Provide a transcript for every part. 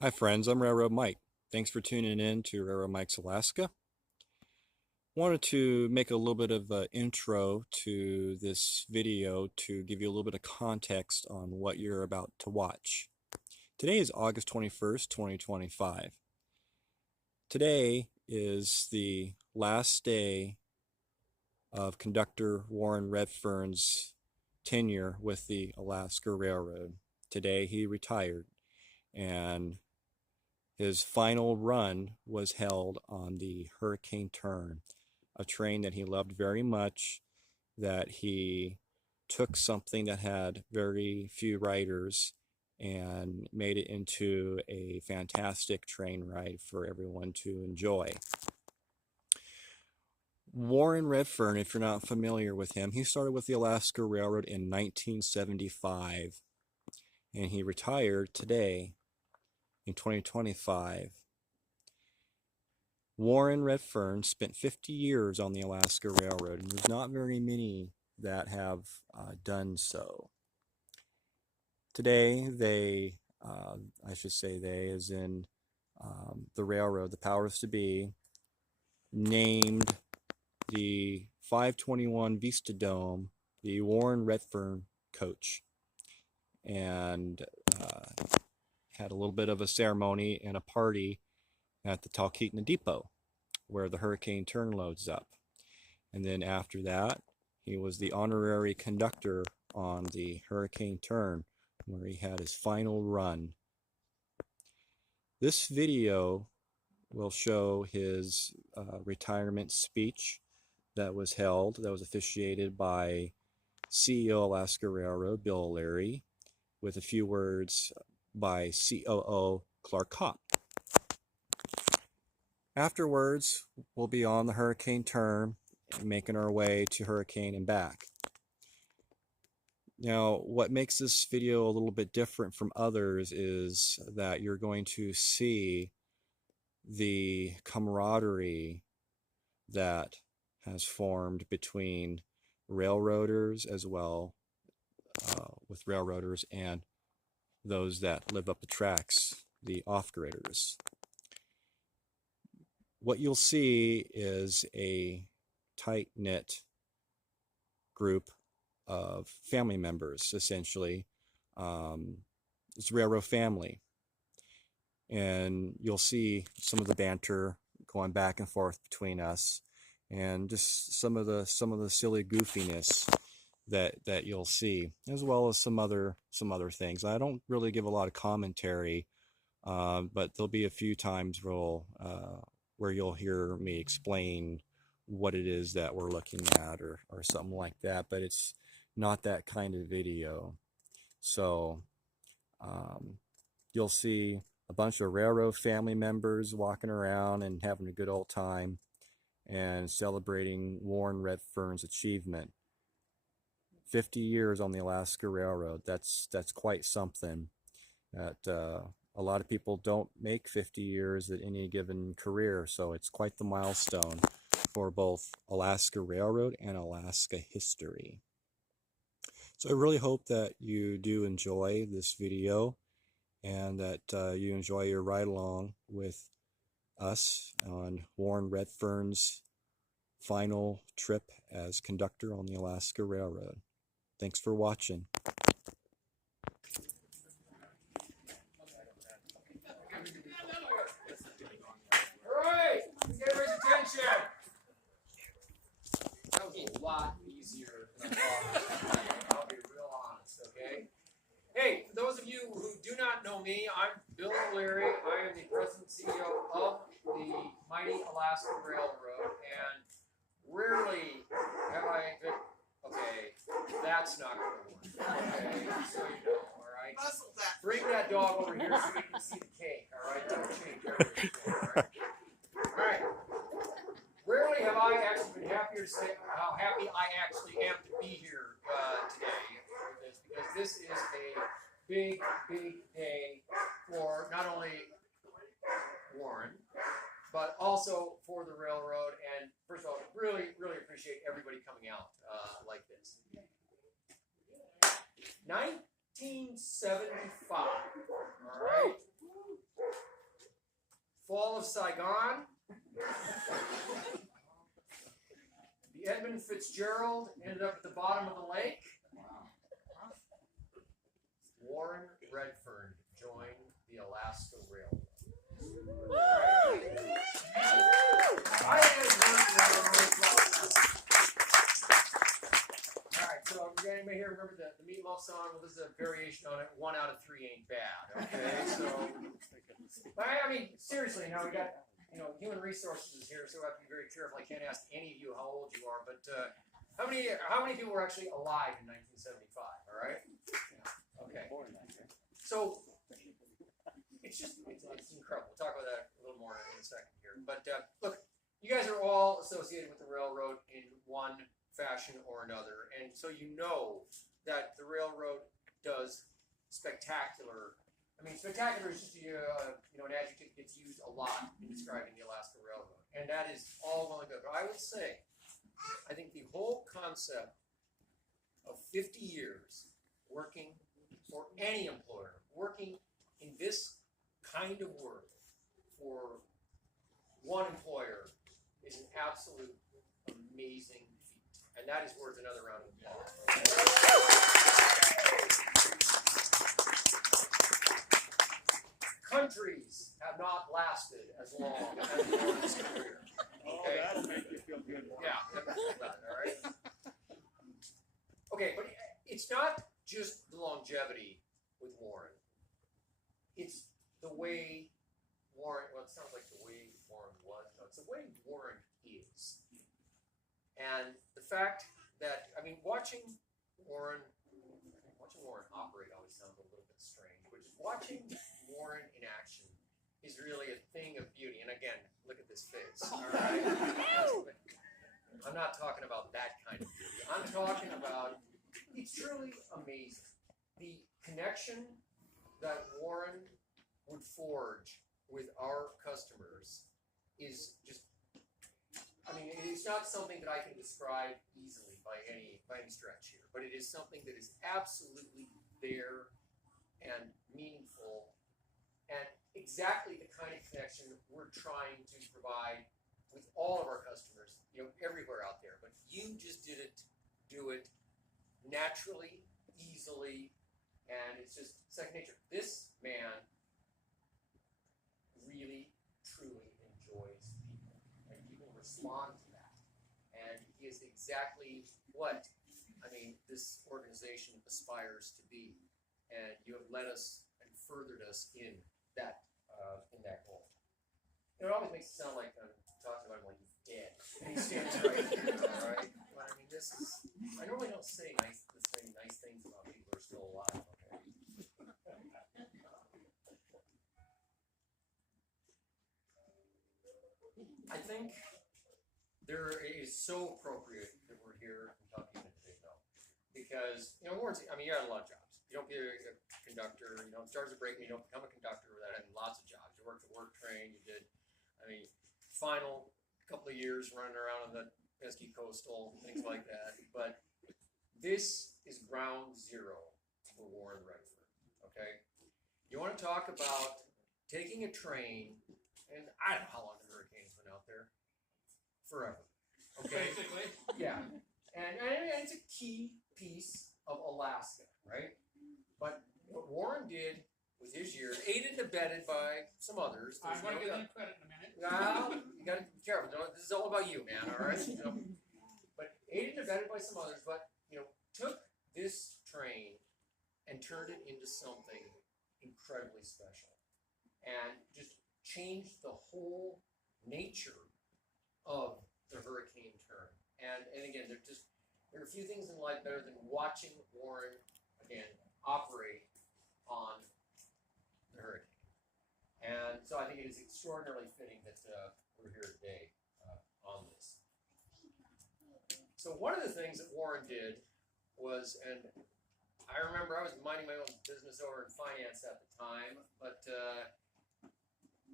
Hi friends, I'm Railroad Mike. Thanks for tuning in to Railroad Mike's Alaska. Wanted to make a little bit of an intro to this video to give you a little bit of context on what you're about to watch. Today is August 21st, 2025. Today is the last day of Conductor Warren Redfern's tenure with the Alaska Railroad. Today he retired, and his final run was held on the Hurricane Turn, a train that he loved very much, that he took something that had very few riders and made it into a fantastic train ride for everyone to enjoy. Warren Redfern, if you're not familiar with him, he started with the Alaska Railroad in 1975, and he retired today in 2025. Warren Redfern spent 50 years on the Alaska Railroad, and there's not very many that have done so. Today, I should say they, as in the railroad, the powers to be, named the 521 Vista Dome the Warren Redfern coach, and had a little bit of a ceremony and a party at the Talkeetna Depot where the Hurricane Turn loads up. And then after that, he was the honorary conductor on the Hurricane Turn, where he had his final run. This video will show his retirement speech that was held, that was officiated by CEO Alaska Railroad, Bill O'Leary, with a few words by COO Clark Kopp. Afterwards, we'll be on the Hurricane Turn, making our way to Hurricane and back. Now, what makes this video a little bit different from others is that you're going to see the camaraderie that has formed between railroaders as well, with railroaders and those that live up the tracks, the off-gridders. What you'll see is a tight-knit group of family members, essentially. It's a railroad family. And you'll see some of the banter going back and forth between us, and just some of the silly goofiness that you'll see, as well as some other things. I don't really give a lot of commentary, but there'll be a few times where you'll hear me explain what it is that we're looking at, or something like that, but it's not that kind of video. So you'll see a bunch of railroad family members walking around and having a good old time and celebrating Warren Redfern's achievement. 50 years on the Alaska Railroad, that's quite something. That a lot of people don't make 50 years at any given career, so it's quite the milestone for both Alaska Railroad and Alaska history. So I really hope that you do enjoy this video, and that you enjoy your ride along with us on Warren Redfern's final trip as conductor on the Alaska Railroad. Thanks for watching. All right, get everybody's attention. That was a lot easier than I thought. I'll be real honest, okay? Hey, for those of you who do not know me, I'm Bill O'Leary. I am the president and CEO of the mighty Alaska Railroad, and rarely have I been. Okay, that's not going to work. Okay, so you know, all right? Bring that dog over here so we can see the cake, all right? That'll change everything, all right? All right. Rarely have I actually been happier to say how happy I actually am to be here today for this, because this is a big, big day for not only Warren, but also for the railroad. And first of all, really, really appreciate everybody coming out like this. 1975, all right? fall of Saigon, the Edmund Fitzgerald ended up at the bottom of the lake. Warren Redfern joined the Alaska Railroad. Alright, so anybody here remember the Meatloaf song? Well, this is a variation on it. 1 out of 3 ain't bad. Okay, so but I mean, seriously, now we got human resources is here, so we have to be very careful. I can't ask any of you how old you are, but how many people were actually alive in 1975? All right. Okay. So it's incredible. We'll talk about that a little more in a second here. But look, you guys are all associated with the railroad in one fashion or another, and so you know that the railroad does spectacular. I mean, spectacular is just an adjective that gets used a lot in describing the Alaska Railroad, and that is all well and good. But I would say, I think the whole concept of 50 years working for any employer, working in this kind of work for one employer is an absolute amazing feat. And that is worth another round of applause. Countries have not lasted as long as Warren's career. Okay? That'll make you feel good. Yeah, all right? Okay, but it's not just the longevity with Warren. It's the way Warren, well, it sounds like the way Warren was. No, it's the way Warren is. And the fact that, I mean, watching Warren operate always sounds a little bit strange, but just watching Warren in action is really a thing of beauty. And again, look at this face, all right? I'm not talking about that kind of beauty. I'm talking about, it's truly amazing. The connection that Warren would forge with our customers is just, I mean, it's not something that I can describe easily by any stretch here, but it is something that is absolutely there and meaningful and exactly the kind of connection we're trying to provide with all of our customers, everywhere out there. But you just do it naturally, easily, and it's just second nature. This man really, truly enjoys people, and people respond to that. And he is exactly what, this organization aspires to be. And you have led us and furthered us in that goal. It always makes it sound like I'm talking about him like he's dead. And he stands right here, all right? But I mean, I normally don't say nice things about people who are still alive, okay? I think it is so appropriate that we're here in Talkeetna today, though. Because, Warren's, you had a lot of jobs. You don't be a conductor, start as a brakeman, you don't become a conductor without having lots of jobs. You worked the work train, you did, final couple of years running around on the pesky coastal, things like that. But this is ground zero for Warren Redfern, okay? You want to talk about taking a train, and I don't know how long the hurricane's been out there. Forever, okay? Basically. Yeah, and it's a key piece of Alaska, right? But what Warren did with his year, aided and abetted by some others. I'm going to give them credit in a minute. Well, you got to be careful. This is all about you, man. All right. But aided and abetted by some others. But took this train and turned it into something incredibly special, and just changed the whole nature of the hurricane turn. And again, there are a few things in life better than watching Warren again operate on the hurricane. And so I think it is extraordinarily fitting that we're here today on this. So one of the things that Warren did was, and I remember I was minding my own business over in finance at the time, but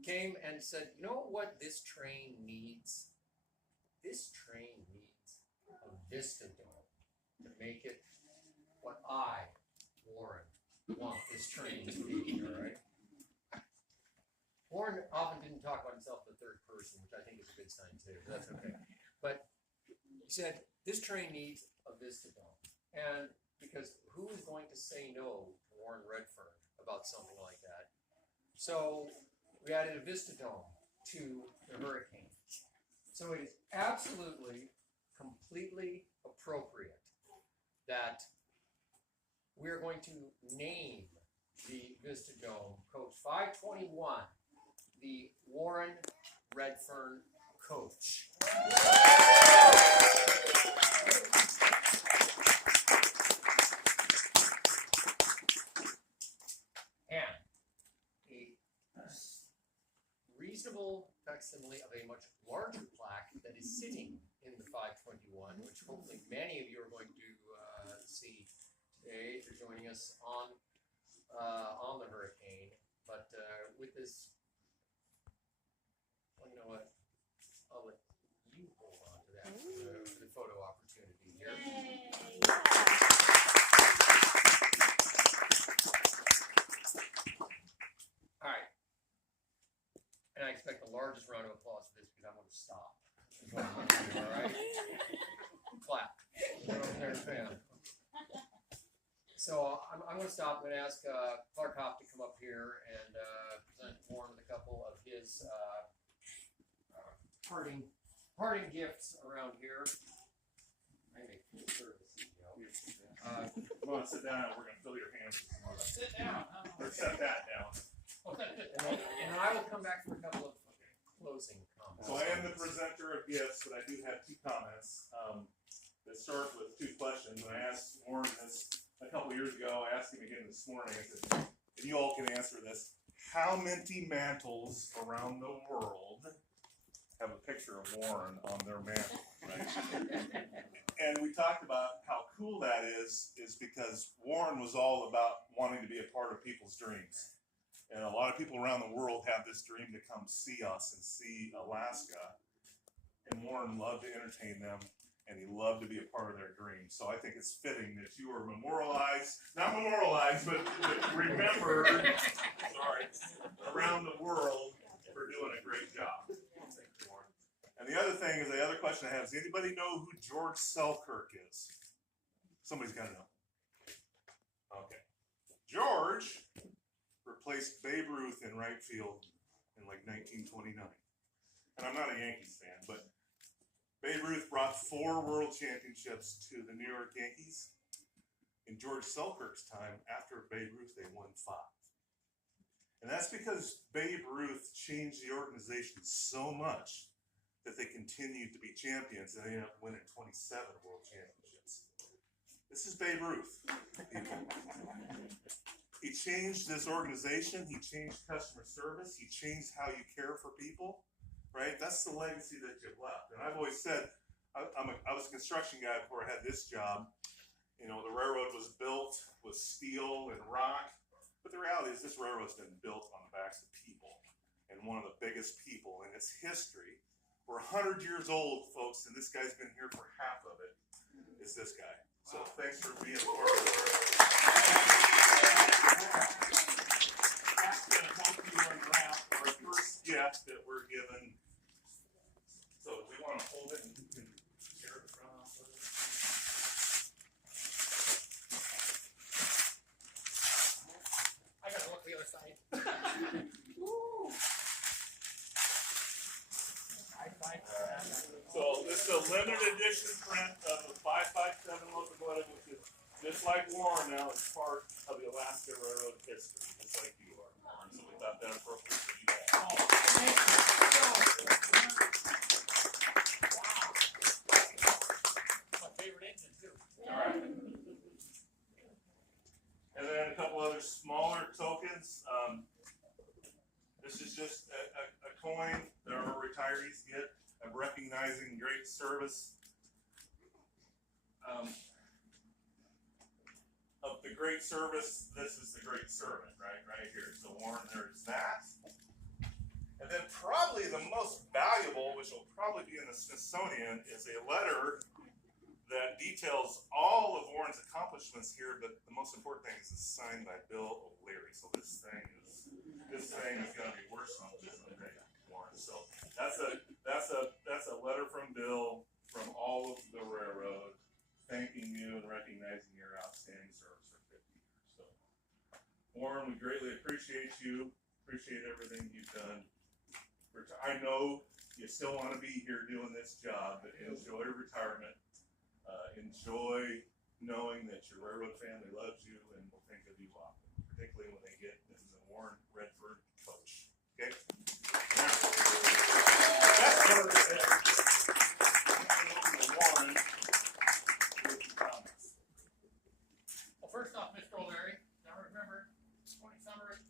came and said, you know what this train needs? This train needs a vista dome to make it what I, Warren, want this train to be, all right? Warren often didn't talk about good sign too. That's okay. But he said this train needs a Vista dome, and because who is going to say no to Warren Redfern about something like that? So we added a Vista dome to the Hurricane. So it is absolutely, completely appropriate that we're going to name the Vista Dome Coach 521 the Warren Redfern Coach. And a reasonable facsimile of a much larger plaque that is sitting in the 521, which hopefully many of you are going to see today if you're joining us on the Hurricane. But with this, well, you know what? I'll let you hold on to that for the photo opportunity here. All right. And I expect the largest round of applause for this because I'm going to stop. All right? Clap. So I'm going to stop. I'm going to ask Clark Hoff to come up here and present Warren with a couple of his parting gifts around here. I make full service, CEO. Come on, sit down. We're going to fill your hands with some more. Sit down. Or set that down. And I will come back for a couple of closing comments. So I am the presenter of gifts, but I do have two comments that start with two questions. When I asked Warren this a couple years ago, I asked him again this morning. I said, and you all can answer this. How many mantles around the world have a picture of Warren on their mantle, right? And we talked about how cool that is because Warren was all about wanting to be a part of people's dreams. And a lot of people around the world have this dream to come see us and see Alaska. And Warren loved to entertain them, and he loved to be a part of their dream. So I think it's fitting that you are memorialized, not memorialized, but remembered, sorry, around the world for doing a great job. Thank you, Warren. And the other thing is, the other question I have, does anybody know who George Selkirk is? Somebody's got to know. Okay. George replaced Babe Ruth in right field in like 1929. And I'm not a Yankees fan, but Babe Ruth brought 4 world championships to the New York Yankees. In George Selkirk's time, after Babe Ruth, they won 5. And that's because Babe Ruth changed the organization so much that they continued to be champions and they ended up winning 27 world championships. This is Babe Ruth, people. He changed this organization. He changed customer service. He changed how you care for people, right? That's the legacy that you've left. And I've always said, I was a construction guy before I had this job. You know, the railroad was built with steel and rock. But the reality is this railroad's been built on the backs of people. And one of the biggest people in its history. We're 100 years old, folks, and this guy's been here for half of it, is this guy. So thanks for being a part of it. That's going to help you unwrap our first gift that we're given. So we want to hold it and you can share it from us. I gotta look the other side. So this is a limited edition print of the 557 locomotive, which is just like Warren now, is part of the Alaska Railroad history, just like you are, Warren. So we thought that appropriate for you guys. Oh, thank you. Wow. My favorite engine, too. All right. And then a couple other smaller tokens. This is just a coin that our retirees get of recognizing great service. Of the great service, this is the great servant, right here. So Warren, there's that. And then probably the most valuable, which will probably be in the Smithsonian, is a letter that details all of Warren's accomplishments here, but the most important thing is it's signed by Bill O'Leary. So this thing is going to be worth something, Warren. So that's a letter from Bill from all of the railroad thanking you and recognizing your outstanding service for 50 years. So, Warren, we greatly appreciate you, appreciate everything you've done. I know you still want to be here doing this job, but enjoy retirement. Enjoy knowing that your railroad family loves you and will think of you often, particularly when they get this is a Warren Redfern coach. Okay? Now, that's part of it. Warren with your comments. Well, first off, Mr. O'Leary, I remember summer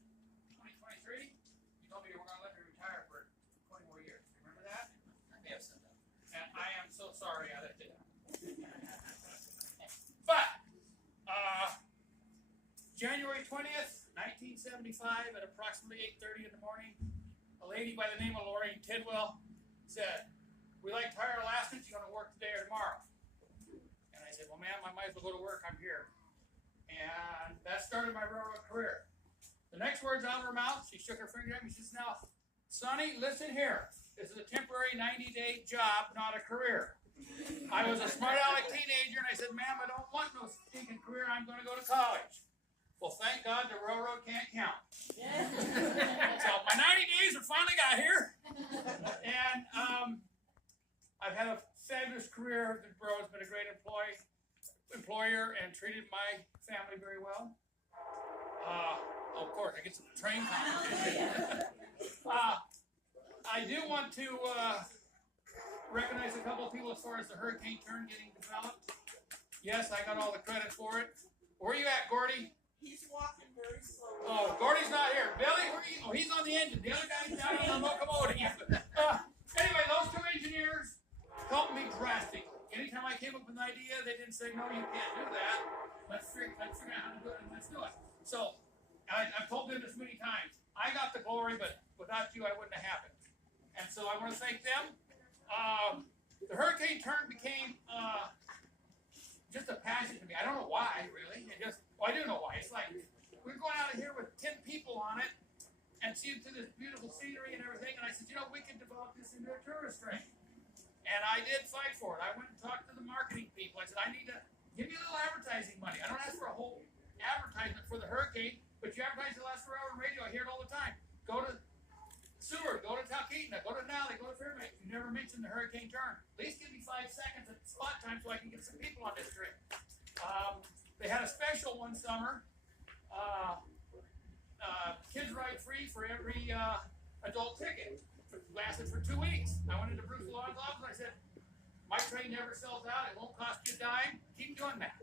2023, you told me you were going to let me retire for 20 more years. Remember that? I may have said that. And I am so sorry I let you down. But, January 20th, 1975, at approximately 8:30 in the morning, a lady by the name of Lorraine Tidwell said, "We like to hire Alaskans, you going to work today or tomorrow?" And I said, "Well, ma'am, I might as well go to work, I'm here." And that started my railroad career. The next words out of her mouth, she shook her finger at me, she says, "Now, Sonny, listen here. This is a temporary 90-day job, not a career." I was a smart aleck teenager, and I said, "Ma'am, I don't want no stinking career. I'm going to go to college." Well, thank God the railroad can't count. So my 90 days have finally got here, and I've had a fabulous career. The railroad's been a great employer, and treated my family very well. Of course, I get some train competition. I do want to recognize a couple of people as far as the hurricane turn getting developed. Yes, I got all the credit for it. Where are you at, Gordy? He's walking very slowly. Oh, Gordy's not here. Billy, where are you? Oh, he's on the engine. The other guy's down on the locomotive. Anyway, those two engineers helped me drastically. Anytime I came up with an idea, they didn't say, "No, you can't do that. Let's figure out how to do it, and let's do it." So, I've told them this many times. I got the glory, but without you, I wouldn't have happened. And so I want to thank them. The hurricane turn became just a passion to me. I don't know why, really. I do know why. It's like we're going out of here with 10 people on it and seeing through this beautiful scenery and everything. And I said, we can develop this into a tourist train. And I did fight for it. I went and talked to the marketing people. I said, I need to give me a little advertising money. I don't ask for a whole advertisement for the hurricane, but you advertise the last 4 hours on radio. I hear it all the time. Go to Seward, go to Talkeetna, go to Nally, go to Fairbanks. You never mentioned the hurricane turn. At least give me 5 seconds at spot time so I can get some people on this trip. They had a special one summer. Kids ride free for every adult ticket. It lasted for 2 weeks. I went into Bruce Law's office and I said, "My train never sells out. It won't cost you a dime. Keep doing that."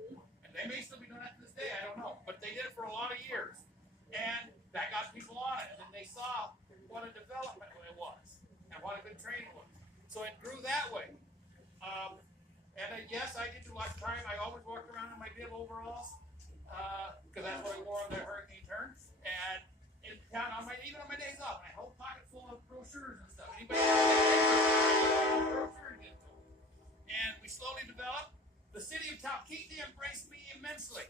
And they may still be doing that to this day. I don't know. But they did it for a lot of years. And that got people on it. And then they saw what a development it was and what a good train it was. So it grew that way. Yes, I did do a lot of time. I always walked around in my bib overalls because that's what I wore on the hurricane turn. And in town, even on my days off, and I had a whole pocket full of brochures and stuff. Anybody brochure did. And we slowly developed. The city of Talkeetna embraced me immensely.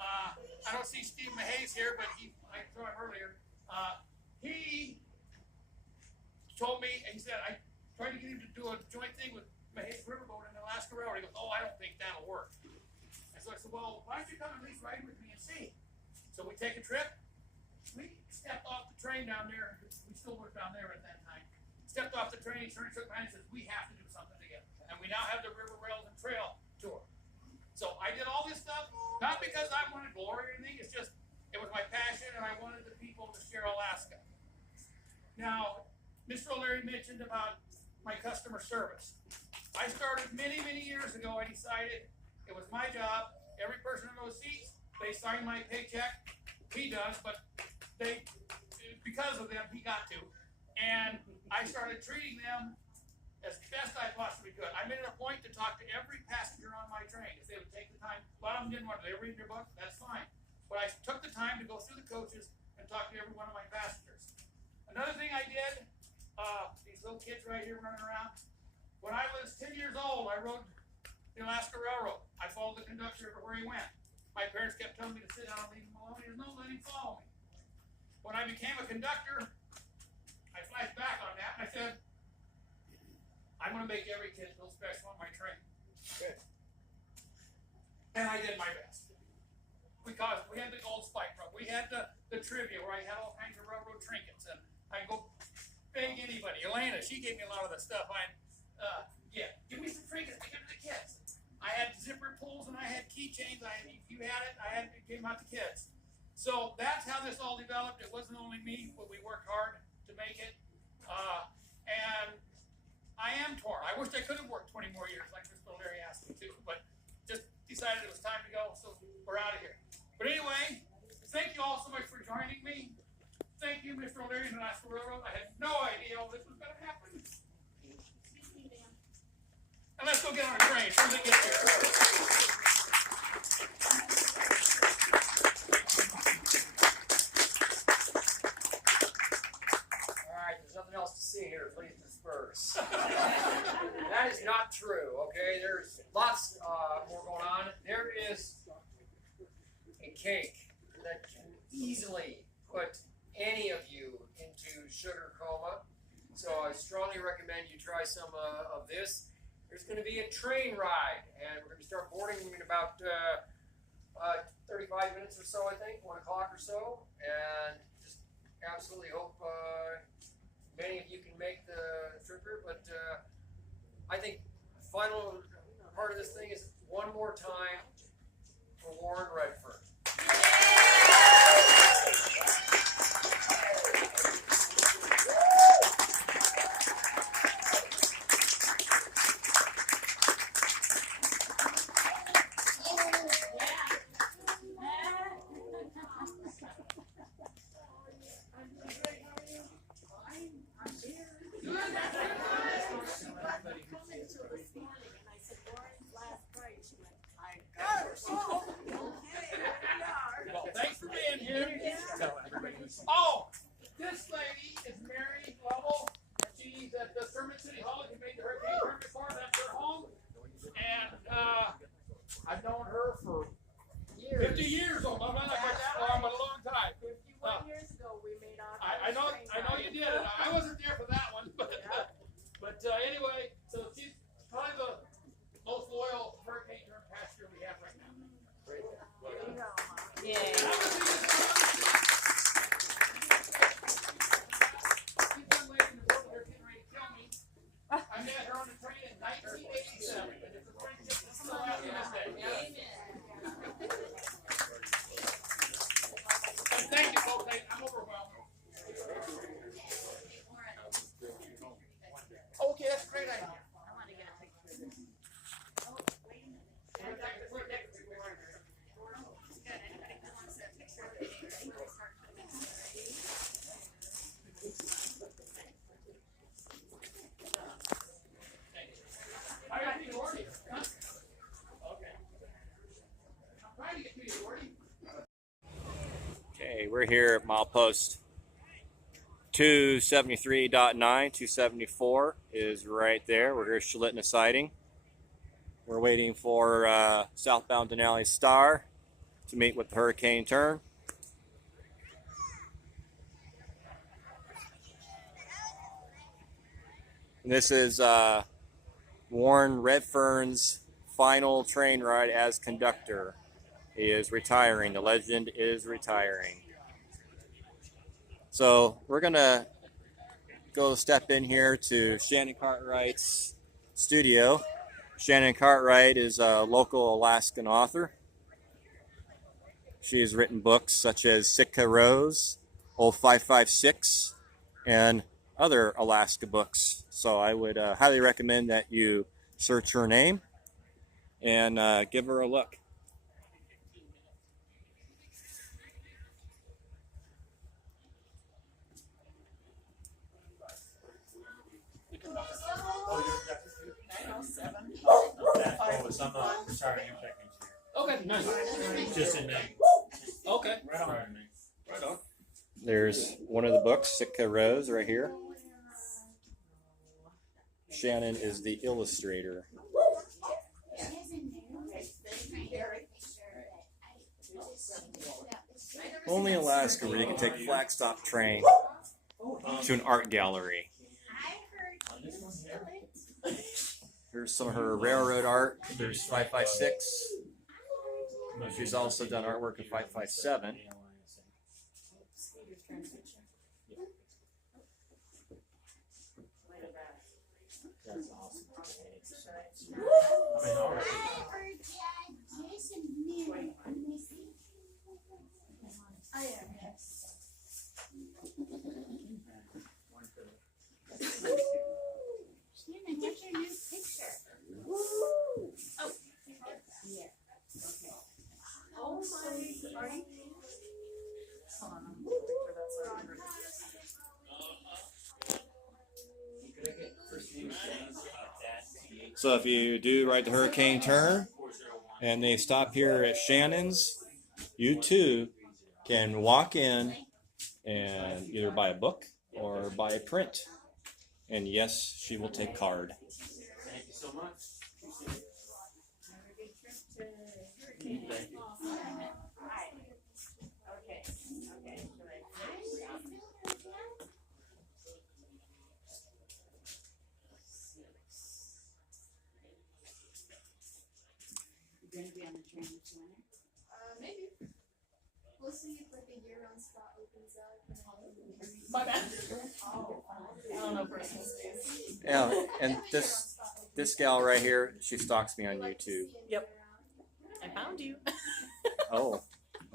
I don't see Steve Mahays here, but I saw him earlier. He told me, he said, I tried to get him to do a joint thing with Mahays Riverboat and Alaska Railroad. He goes, "Oh, I don't think that'll work." And so I said, "Well, why don't you come at least ride with me and see?" So we take a trip. We stepped off the train down there. We still worked down there at that time. Stepped off the train, he turned, shook my hand and says, "We have to do something together." And we now have the River Rails and Trail Tour. So I did all this stuff, not because I wanted glory or anything, it's just, it was my passion and I wanted the people to share Alaska. Now, Mr. O'Leary mentioned about my customer service. I started many, many years ago. I decided it was my job. Every person in those seats, they sign my paycheck. He does, but because of them, he got to. And I started treating them as best I possibly could. I made it a point to talk to every passenger on my train. If they would take the time, a lot of them didn't want to. They were reading their book, that's fine. But I took the time to go through the coaches and talk to every one of my passengers. Another thing I did, these little kids right here running around. When I was 10 years old, I rode the Alaska Railroad. I followed the conductor everywhere he went. My parents kept telling me to sit down and leave him alone. He said, "No, let him follow me." When I became a conductor, I flashed back on that and I said, I'm I'm going to make every kid feel special on my train. Okay. And I did my best. Because we had the gold spike rub, we had the trivia where I had all kinds of railroad trinkets, and I go beg anybody. Elena, she gave me a lot of the stuff. Yeah, give me some trinkets to give to the kids. I had zipper pulls and I had keychains. If you had it, I had to give them out to kids. So that's how this all developed. It wasn't only me, but we worked hard to make it. And I am torn. I wish I could have worked 20 more years like Mr. Larry asked me to, but just decided it was time to go, so we're out of here. But anyway, thank you all so much for joining me. Thank you, Mr. O'Leary and the National Railroad. I had no idea all this was going to happen. And let's go get on a train as soon as it gets here. All right, there's nothing else to see here. Please disperse. That is not true, okay? There's lots more going on. There is a cake that can easily put any of you into sugar coma. So I strongly recommend you try some of this. There's going to be a train ride, and we're going to start boarding in about 35 minutes or so, I think, 1 o'clock or so. And just absolutely hope many of you can make the trip here. But I think the final part of this thing is one more time for Warren Redfern. Well, thanks for being here. Oh, this lady is Mary Lovell. She's at the Sherman City Hall. You made the hurricane turn before. That's her home. And I've known her for 50 years. Oh, not like that long, but a long time. 51 years ago, we made our I know you did it. I wasn't there for that one, but anyway, so she's probably the most loyal hurricane turn passenger we have right now. Yeah. She's one lady in the world here getting ready to kill me. I met her on the train in 1987, and it's a friendship that's still lasting this day. And thank you, folks. I'm overwhelmed. Okay, that's a great idea. I want to get a picture. I got the order. Huh? Okay. I'm trying to get to the order. Okay, we're here at milepost 273.9, 274 is right there. We're here at Talkeetna siding. We're waiting for southbound Denali Star to meet with the hurricane turn. And this is Warren Redfern's final train ride as conductor. He is retiring. The legend is retiring. So we're going to go step in here to Shannon Cartwright's studio. Shannon Cartwright is a local Alaskan author. She has written books such as Sitka Rose, Old 556, and other Alaska books. So I would highly recommend that you search her name and give her a look. I'm retiring in techniques here. Okay, nice. Just in name. Okay. Right on. Right on. There's one of the books, Sitka Rose, right here. Shannon is the illustrator. Only Alaska where you can take a flagstop train to an art gallery. I heard you Here's some of her railroad art. There's 556. She's also done artwork in 557. That's awesome. Shannon, what's your new picture? Oh, yeah. Okay. Oh my, are you? Hold on, I'm gonna wait for that side. So if you do ride the Hurricane turn and they stop here at Shannon's, you too can walk in and either buy a book or buy a print. And yes, she will take card. Thank you so much. You're gonna be on the train this winter? Maybe. We'll see if like a year-round spot opens up. My bad. I don't know personal space. Yeah, and this gal right here, she stalks me on YouTube. Yep. I found you. Oh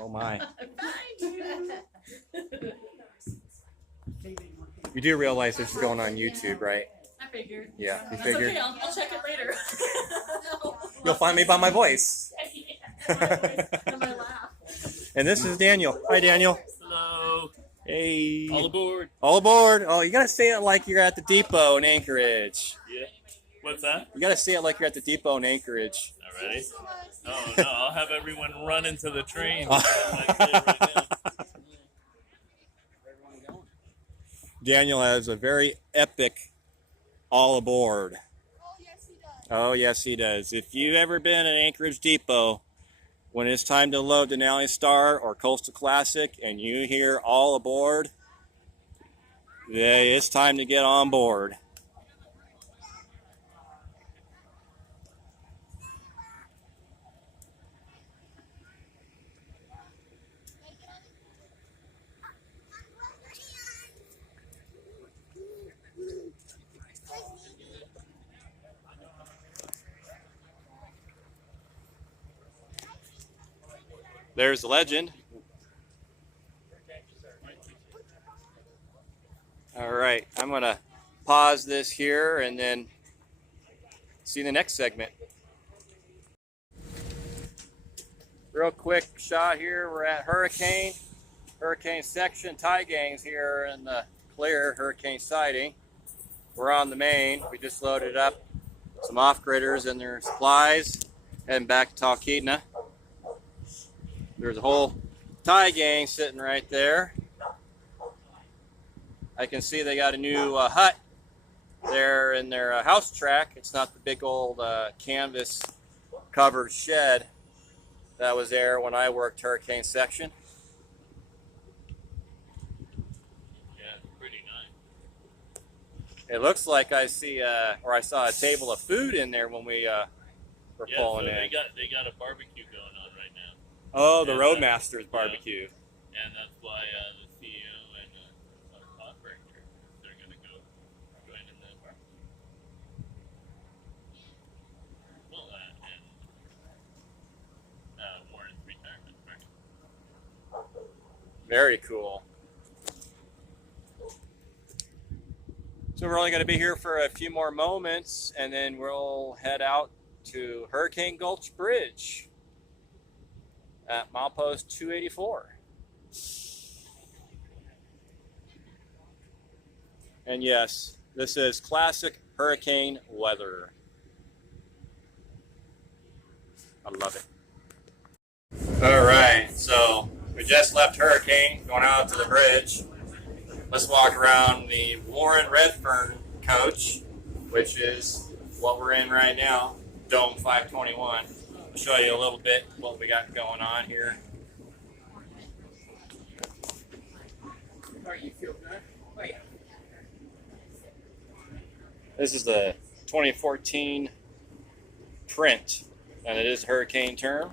my. I found you. You do realize this is going on YouTube, right? I figured. Yeah, you That's figured. okay, I'll check it later. You'll find me by my voice. And my laugh. And this is Daniel. Hi, Daniel. Hello. Hey. All aboard. All aboard. Oh, you gotta say it like you're at the depot in Anchorage. Yeah. What's that? You gotta say it like you're at the depot in Anchorage. Already? Oh no, I'll have everyone run into the train. Daniel has a very epic all aboard. Oh, yes, he does. Oh, yes, he does. If you've ever been at Anchorage Depot, when it's time to load Denali Star or Coastal Classic and you hear all aboard, yeah, it's time to get on board. There's the legend. All right, I'm gonna pause this here and then see the next segment. Real quick shot here, we're at Hurricane section, tie gangs here in the clear Hurricane siding. We're on the main, we just loaded up some off-gridders and their supplies, heading back to Talkeetna. There's a whole tie gang sitting right there. I can see they got a new hut there in their house track. It's not the big old canvas covered shed that was there when I worked Hurricane section. Yeah, it's pretty nice. It looks like I see, or I saw a table of food in there when we were pulling so in. they got a barbecue going on right now. Oh, the Yeah, Roadmaster's barbecue. And that's why the CEO and our contractor, they're going to go join in the barbecue. Well, and Warren's retirement party. Very cool. So we're only going to be here for a few more moments, and then we'll head out to Hurricane Gulch Bridge at milepost 284. And yes, this is classic hurricane weather. I love it. All right, so we just left Hurricane, going out to the bridge. Let's walk around the Warren Redfern coach, which is what we're in right now, Dome 521. I'll show you a little bit what we got going on here. This is the 2014 print, and it is a hurricane term,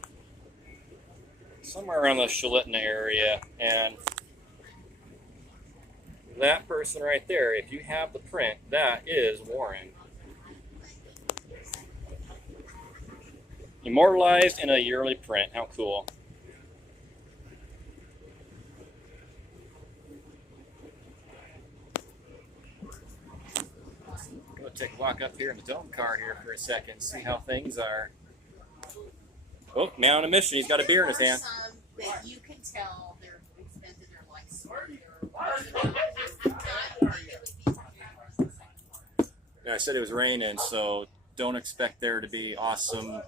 somewhere around the Talkeetna area. And that person right there, if you have the print, that is Warren. Immortalized in a yearly print. How cool. Go take a walk up here in the dome car here for a second, see how things are. Oh, man on a mission. He's got a beer in his hand. Some that you can tell they're expended their life. Yeah, I said it was raining, so don't expect there to be awesome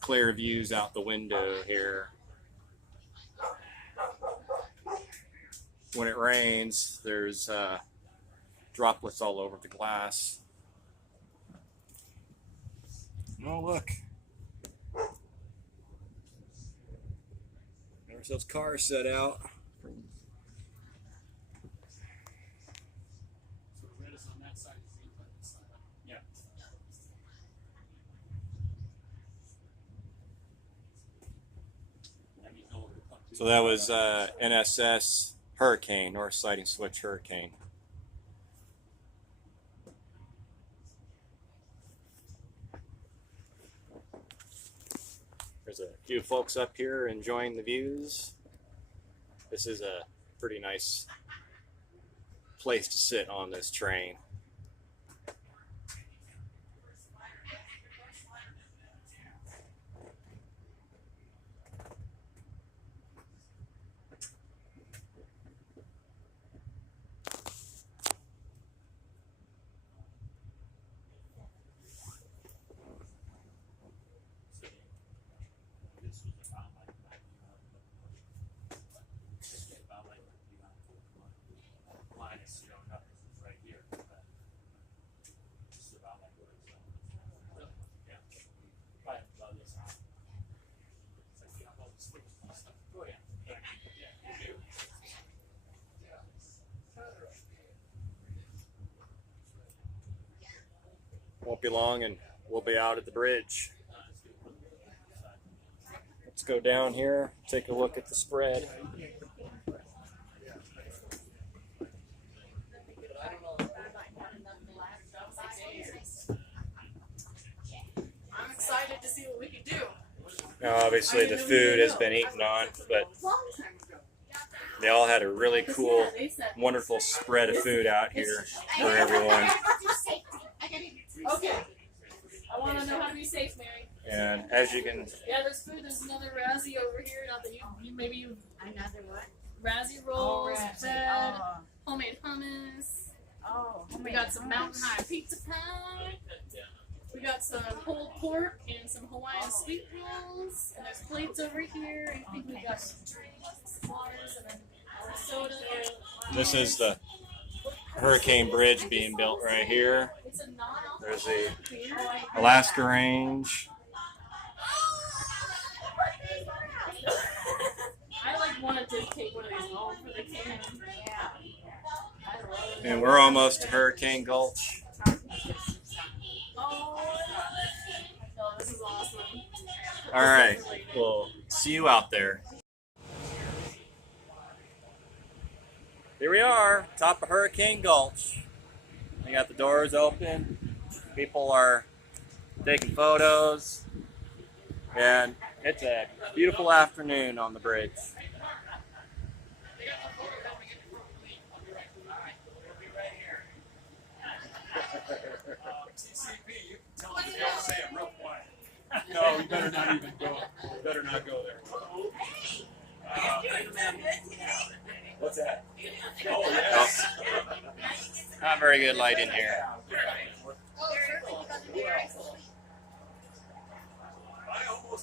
clear views out the window here. When it rains, there's droplets all over the glass. Oh, look. There's those cars set out. So that was NSS Hurricane, North Siding Switch Hurricane. There's a few folks up here enjoying the views. This is a pretty nice place to sit on this train. Won't be long and we'll be out at the bridge. Let's go down here, take a look at the spread. I'm excited to see what we can do. Now, obviously the food has been eaten on, but they all had a really cool, wonderful spread of food out here for everyone. Okay. I want to know how to be safe, Mary. And as you can, Yeah, there's food. There's another Razzie over here. Not that you maybe you. Another what? Razzie rolls, Razzie. bread, homemade hummus. Oh, We got some mountain high pizza pie. We got some pulled pork and some Hawaiian sweet rolls. And there's plates over here. I think we got drinks, waters, and a soda. this is the Hurricane Bridge being built right here. It's a non-alcoholic There's a beer. Alaska Range. I like wanted to take one of these home for the can. yeah. And we're almost to Hurricane Gulch. Oh, this is awesome. All right, we'll see you out there. Here we are, top of Hurricane Gulch. We got the doors open. People are taking photos. And it's a beautiful afternoon on the bridge. TCP, you can tell them to say it real quiet. No, we better not even go. We better not go there. What's that? Oh, yes. Not very good light in here.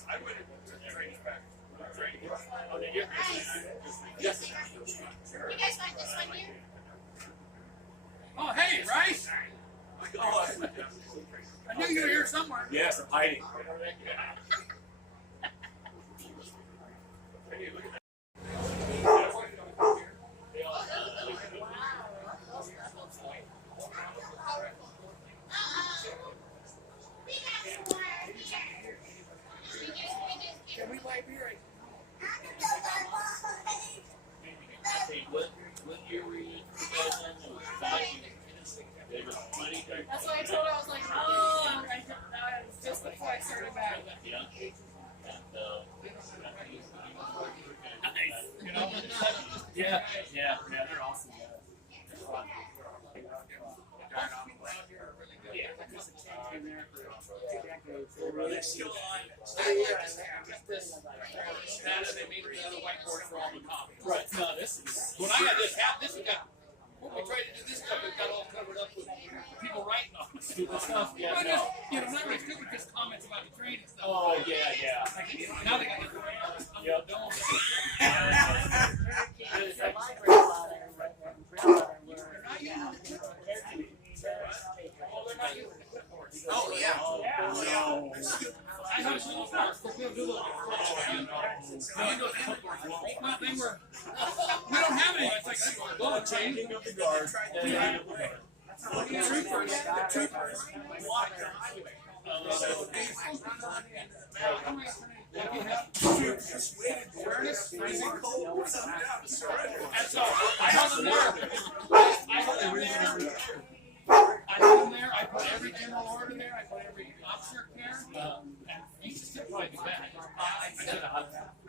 I went into training back. Oh, did you? Yes. You guys want this one here? Oh, hey, Rice. Oh, I knew you were here somewhere. Yes, I'm hiding. That's why I told her, I was like, oh, that was just before I started back. You know? Yeah, they're awesome. They're still on. They made the whiteboard for all the copies. Right. No, this is. When I got this hat, this has got. When we tried to do this stuff, it got all covered up with people writing on stupid stuff. Yeah, well, no. You know, not really stupid, just comments about the training stuff. Oh, yeah. Like, now they got the yep. Oh, yeah. I have some of ours. We'll do those. We don't have any. It's like, well, changing of the guard. Troopers. Awareness, freezing cold, and so I held them there. I put every general order there. I put every officer there. And you should probably do that.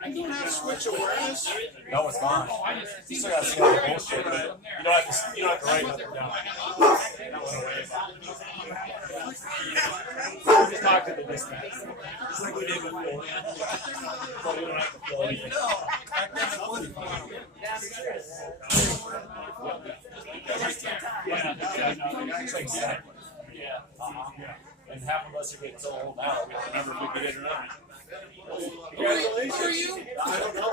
I don't have switch awareness. No, it's not. Oh, I just You still got to see all the bullshit. You don't have to write nothing down. That went away. Just talk to the dispatch. Just like we did before. So we don't have to fill anything. Exactly. Yeah. And half of us are getting so old now, we don't remember if we did it or not. Congratulations. Who are you? I don't know.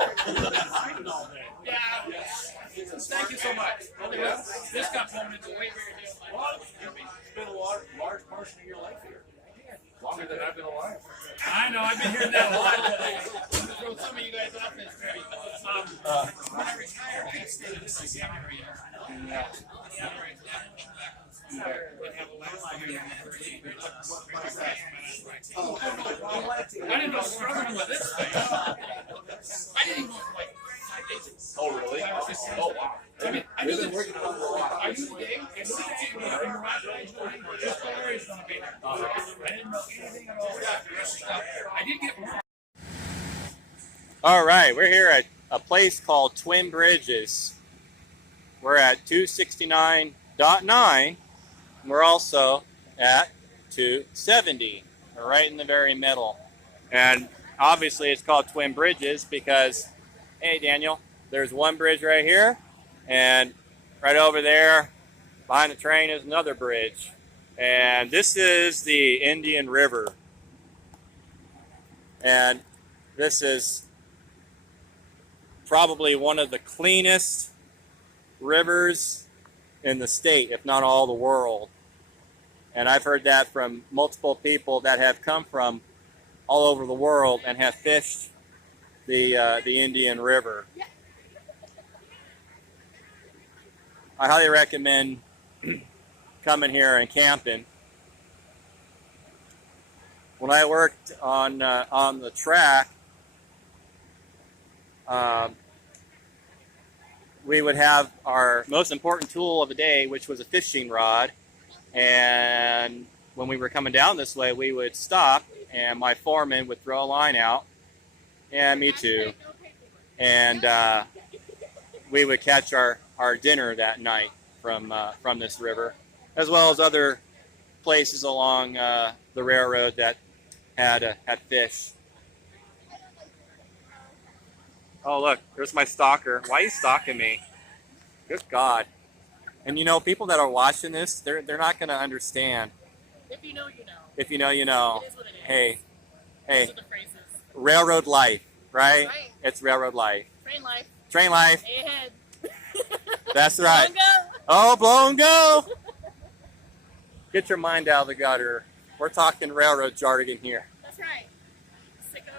Yeah. Thank you so much. This got blown into a way bigger deal. It's been a large portion of your life here. Longer than I've been alive. I know, I've been hearing that a lot. I'm going to throw some of you guys off this trip. When I retired, I stayed in the same area. I didn't know struggling with this thing. I didn't even know like 5 days ago. Oh, really? Oh, wow. I mean, I knew that I knew the day, and just the area's going to be there. I didn't know anything at all. I did get more. All right, we're here at a place called Twin Bridges. We're at 269.9. We're also at 270. We're right in the very middle. And obviously it's called Twin Bridges because, hey Daniel, there's one bridge right here, and right over there behind the train is another bridge. And this is the Indian River. And this is probably one of the cleanest rivers in the state, if not all the world. And I've heard that from multiple people that have come from all over the world and have fished the Indian River. I highly recommend coming here and camping. When I worked on the track, we would have our most important tool of the day, which was a fishing rod. And when we were coming down this way, we would stop, and my foreman would throw a line out, and me too. And we would catch our dinner that night from this river, as well as other places along the railroad that had fish. Oh look, there's my stalker. Why are you stalking me? Good God. And you know, people that are watching this, they're not going to understand. If you know, you know. If you know, you know. It is what it is. Hey, Those are the phrases. railroad life, right? That's right. It's railroad life. Train life. Train life. Ahead. That's right. Blow and go. Oh, blow and go. Get your mind out of the gutter. We're talking railroad jargon here. That's right. Sicko.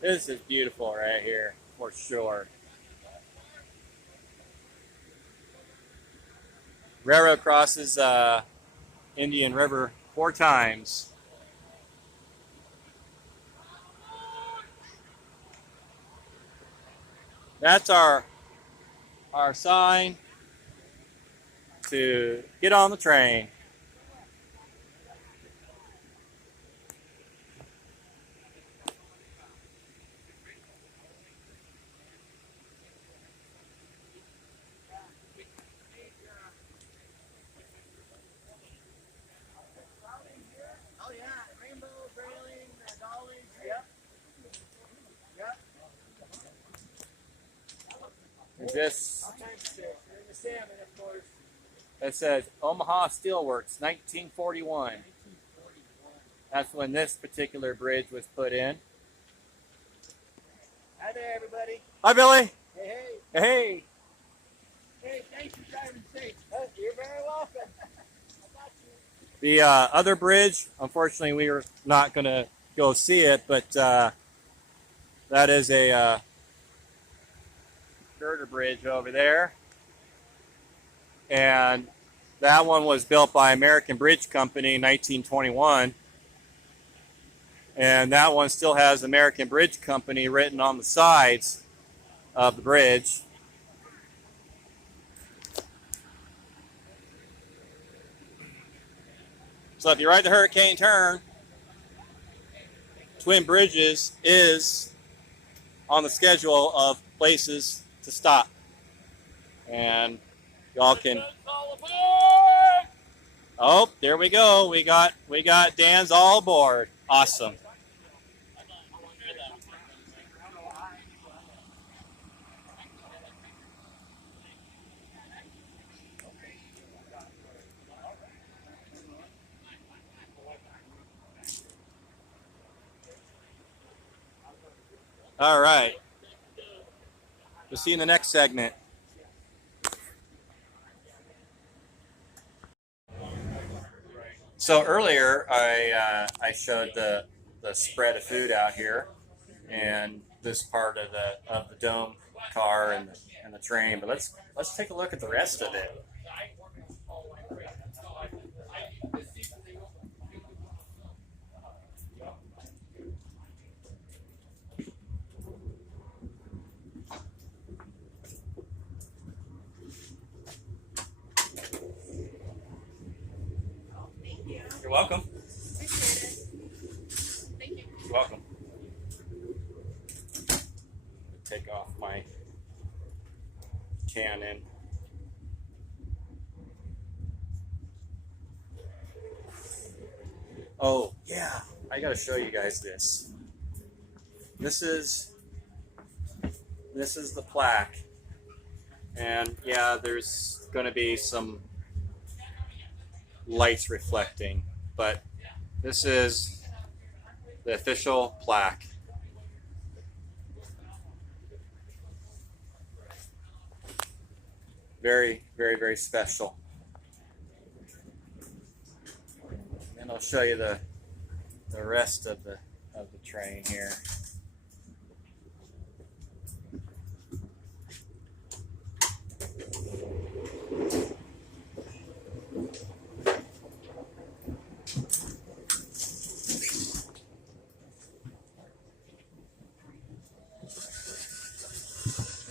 This is beautiful right here. for sure. Railroad crosses Indian River 4 times. That's our sign to get on the train. Oh yeah, rainbow, railing, dolly. Yep. Yep. This All kinds of fish. And the salmon, of course. it says Omaha Steelworks, 1941. That's when this particular bridge was put in. Hi there, everybody. Hi, Billy. Hey, Hey. hey. Hey, thanks for driving safe. You're very welcome. The other bridge, unfortunately, we were not going to go see it, but that is a girder bridge over there. And that one was built by American Bridge Company in 1921. And that one still has American Bridge Company written on the sides of the bridge. So if you ride the Hurricane Turn, Twin Bridges is on the schedule of places to stop. And y'all can... Oh, there we go. We got Dan's all aboard. Awesome. All right. We'll see you in the next segment. So earlier, I showed the spread of food out here, and this part of the dome car and the train. But let's take a look at the rest of it. You're welcome. Appreciate it. Thank you. You're welcome. Take off my Canon. Oh, yeah. I gotta show you guys this. This is the plaque. And yeah, there's gonna be some lights reflecting, but this is the official plaque. Very, very, very special. And I'll show you the rest of the train here.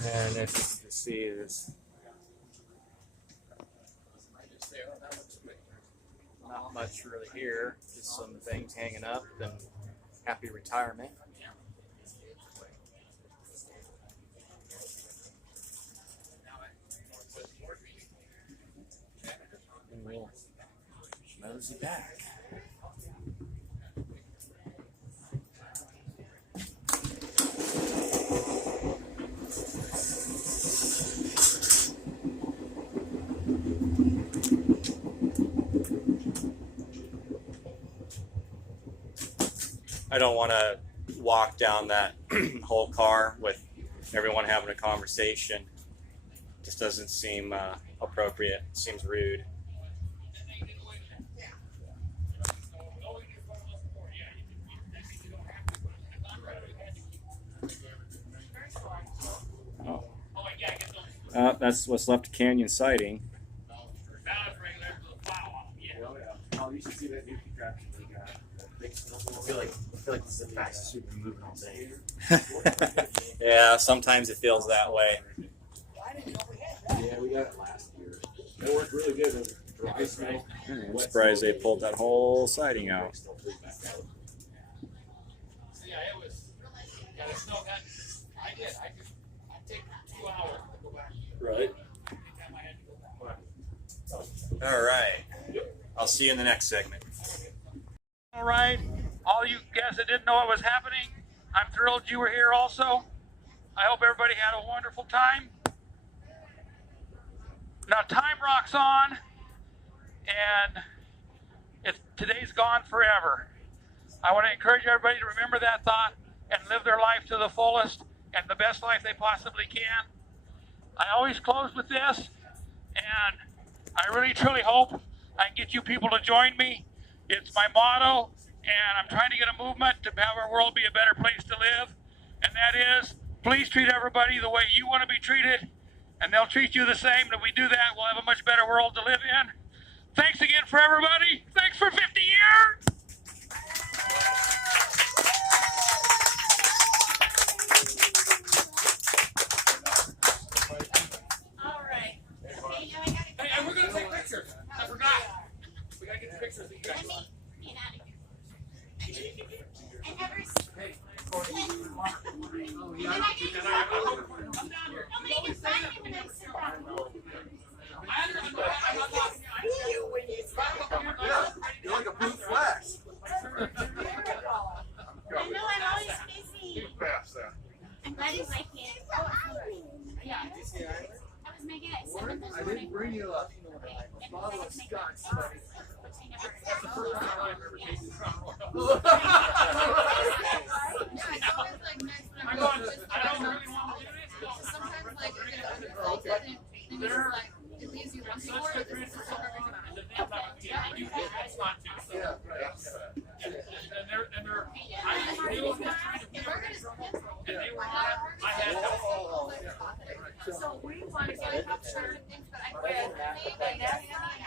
And if you can see this, not much really here, just some things hanging up and happy retirement. And we'll mosey back. I don't want to walk down that whole car with everyone having a conversation. Just doesn't seem appropriate. Seems rude. That's what's left of canyon siding. Ballast regulators with a plow on them, yeah. Oh, you should see that new contraption they got. I feel like this is the fastest we've been moving all day. Yeah, sometimes it feels that way. Yeah, we got it last year. It worked really good. It was dry snow. I'm surprised they pulled that whole siding out. Yeah, it was. Yeah, the snow got. I did. I take 2 hours to go back. Right. Anytime I had to go back. All right. I'll see you in the next segment. All right, all you guys that didn't know what was happening, I'm thrilled you were here also. I hope everybody had a wonderful time. Now time rocks on, and today's gone forever. I want to encourage everybody to remember that thought and live their life to the fullest and the best life they possibly can. I always close with this, and I really truly hope I can get you people to join me. It's my motto, and I'm trying to get a movement to have our world be a better place to live, and that is, please treat everybody the way you want to be treated, and they'll treat you the same. And if we do that, we'll have a much better world to live in. Thanks again for everybody. Thanks for 50 years. All right. Hey, and we're going to take pictures. I forgot. We got to get the pictures of you guys. I never Hey, Come down here. Don't make it funny when I sit down. I'm not talking. You're like a blue flash. I know I'm always busy. I'm glad he's my kid. Yeah. I was making it at 7 this morning. I didn't bring you a bottle of scotch, buddy. That's the first time I've ever tasted Crown Royal. I'm going, I don't really want to do this. Sometimes, like, if you're underfilled, then it's like, it leaves you wanting more. Such good transfer from you it's not too. So. Yeah. And they're, I knew what was trying to be and they were not, I had help. So we want to get up certain things that I read. And that's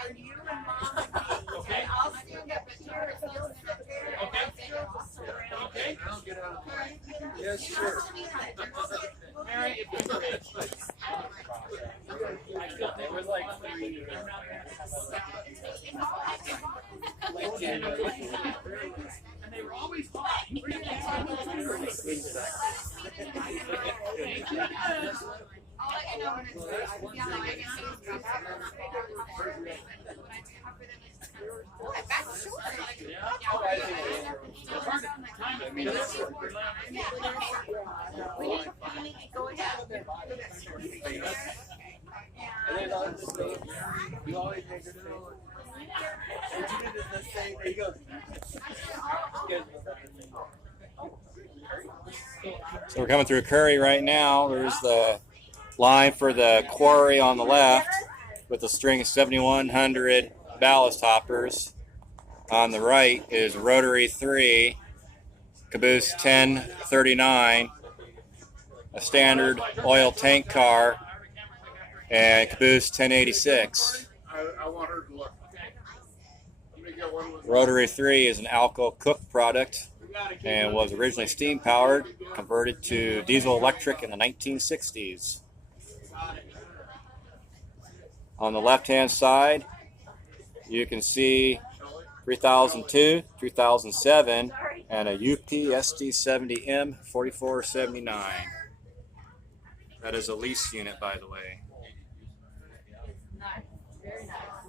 and you and mom and me. Okay. And I'll stand up here and you'll sit there. Okay. Okay. Yes, sure. Mary, if you were I still think it was like and they were always hot. I'll let you know when it's ready. Yeah, like I can see that's short. We need to go ahead. And then on the stage, you always make it through. And you did it the same. He goes. So we're coming through Curry right now. There's the line for the quarry on the left with a string of 7,100 ballast hoppers. On the right is Rotary 3, caboose 1039, a standard oil tank car, and caboose 1086. I want her to look. Rotary 3 is an Alco Cook product and was originally steam powered, converted to diesel electric in the 1960s. On the left hand side, you can see 3002, 3007, and a UP SD70M 4479. That is a lease unit, by the way. Nice. Very nice.